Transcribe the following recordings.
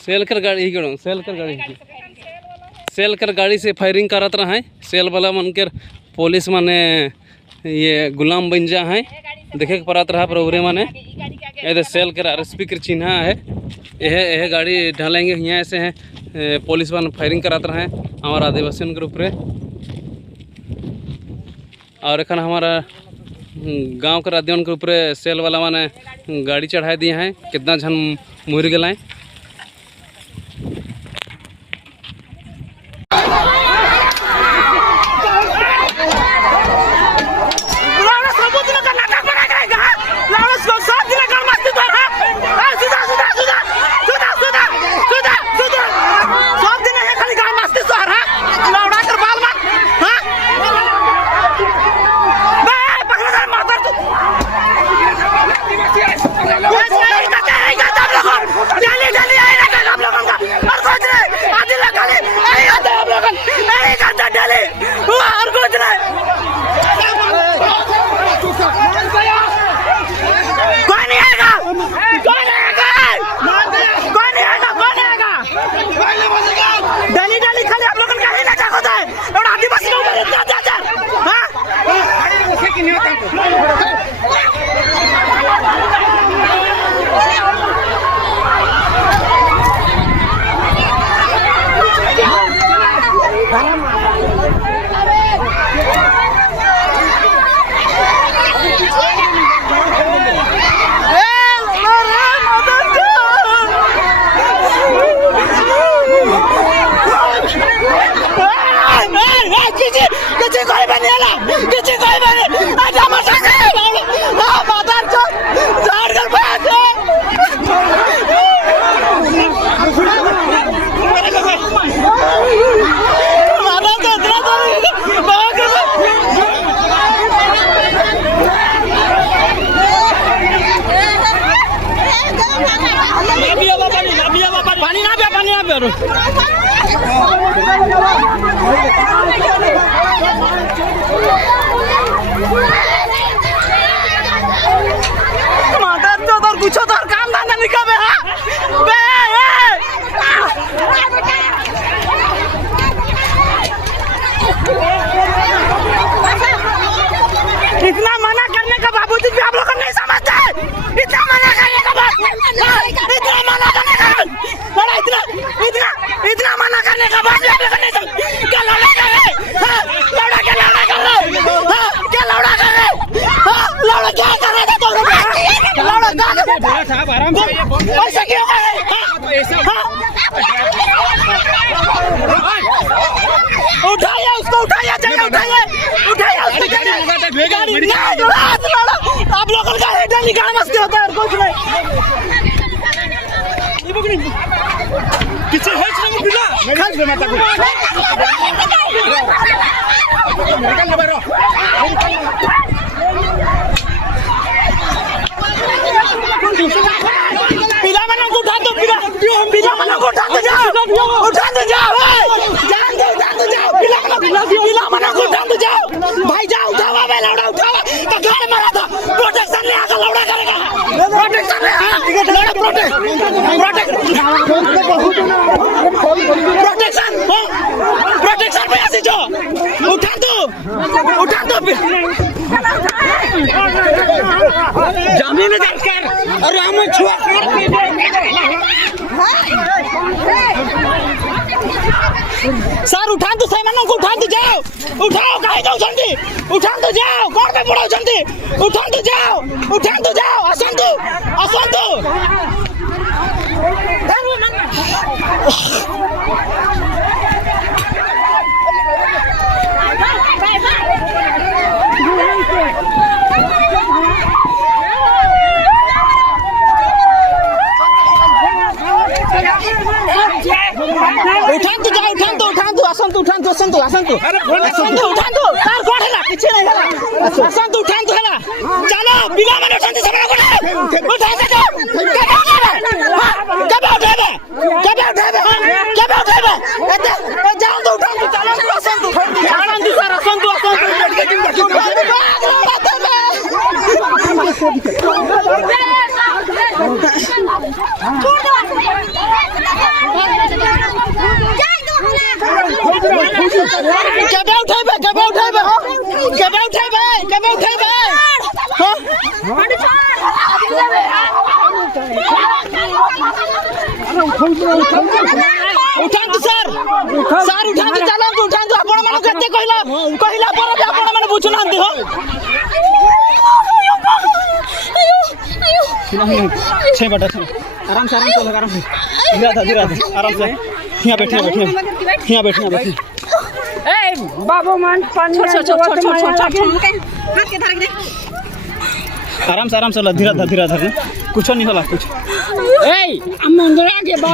Cell कर गाड़ी से फायरिंग करत रहा है। सेल वाला मन के पुलिस माने ये गुलाम बन जा है देखे के परत रहा प्रोग्राम माने ये सेल कर आरएसपी के चिन्ह है। यह गाड़ी ढालेंगे यहाँ से है पुलिस मान फायरिंग करत रहा है हमारा आदिवासी के ऊपर। और एखन हमारा गांव के आदिवासी के ऊपर सेल वाला माने गाड़ी चढ़ा दिए हैं। कितना झन मुर गए। कुछ तो काम धंधा निकाले इतना मना करने का बावजूद भी आप लोग नहीं समझते। इतना मना करने का इतना मना करने का इतना मना करने का बाद आप लोग नहीं समझते। क्या लौड़ा कर रहे लौड़ा क्या लौड़ा कर रहे क्या लौड़ा कर रहे लौड़ा क्या कर रहे तो लौड़ा ऐसा क्यों कर रहे उठाइए उसको उठाइए आप लोगों का हेडर निकाल मस्ती होता है कुछ नहीं किसी है बिना खास माता को पिला मना को उठा दो पिला मना को उठा दो जाओ जान दो जाओ पिला मना को उठा दो जाओ भाई जाओ उठावा बे लौड़ा उठावा तो घर मारा था प्रोटेक्शन ले आकर लौड़ा करेगा प्रोटेक्शन ले लौड़ा प्रोटेक्शन पे ऐसे जो उठा दो जमीन कर और हम छुआ सर उठा दो साइमन को उठा दो जाओ उठाओ कहीं जाओ जल्दी उठा दो जाओ कौन पे पड़ो जल्दी उठा दो जाओ असंतु आसंतु उठांतु तार कोड हैला किछ नै हैला आसंतु उठांतु हैला चलो बिना माने उठांतु सब लोग उठा दे कब उठाबे एते जाओ तो उठांतु चलो आसंतु सर आसंतु छोड़ दो उठाନ୍ତୁ ସାର୍ ସାର୍ ଉଠାନ୍ତୁ ଚାଲନ୍ତୁ ଉଠାନ୍ତୁ ଆପଣ ମାନଙ୍କୁ କେତେ କହିଲା ପରେ ବି ଆପଣ ମାନେ ବୁଝୁନାହାନ୍ତି ହଁ छे बेटा आराम से आराम से धीरे आराम से यहाँ बैठ ए बाबू मान पानी छोड़ आराम से धीरे कुछ नहीं होला कुछ ए हम अंदर आगे बा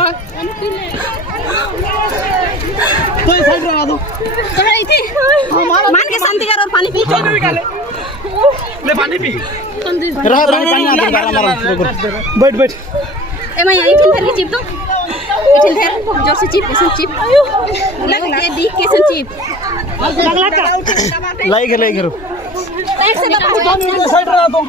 तो साइड रे आ दो मान के शांति कर और पानी पी ले पानी पी रहा पानी आ दे बैठ ए मैं यहीं फिर चिप तो इठिल धर जोर से चिप कैसे चिप लग ये देख कैसे चिप लाई के पैर से दबा साइड रे आ दो